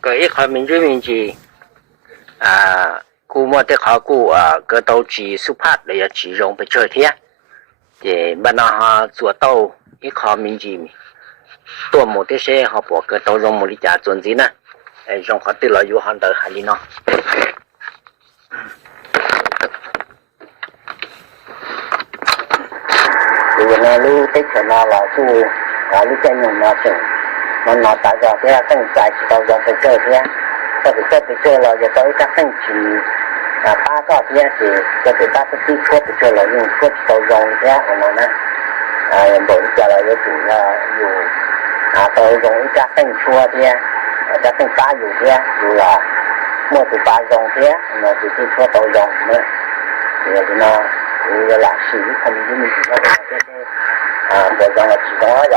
个一块民主民主กูมัวแต่ขอกูก็ต้องจีสุภาพเลยจีรงไปเจอเทียเดี๋ยวบ้านเราส่วนโตอีขอ民主ตัวหมดที่เช่เขาบอกก็ต้องรงมูลิจาจนจีนะไอ้รงเขาติดเราอยู่หันเดอร์หันลีเนาะ如果呢，路对车呢老是路在用呢整，那大家不要更在知道要在这边，这了也到一个更近八个边是这八十几个这了用过去到用的我们呢某一家了也主要有到用一家更错的家更八有的有了莫是八用的那就是说到用呢也是呢有老师他们就没知道这些我让了其中的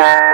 นะ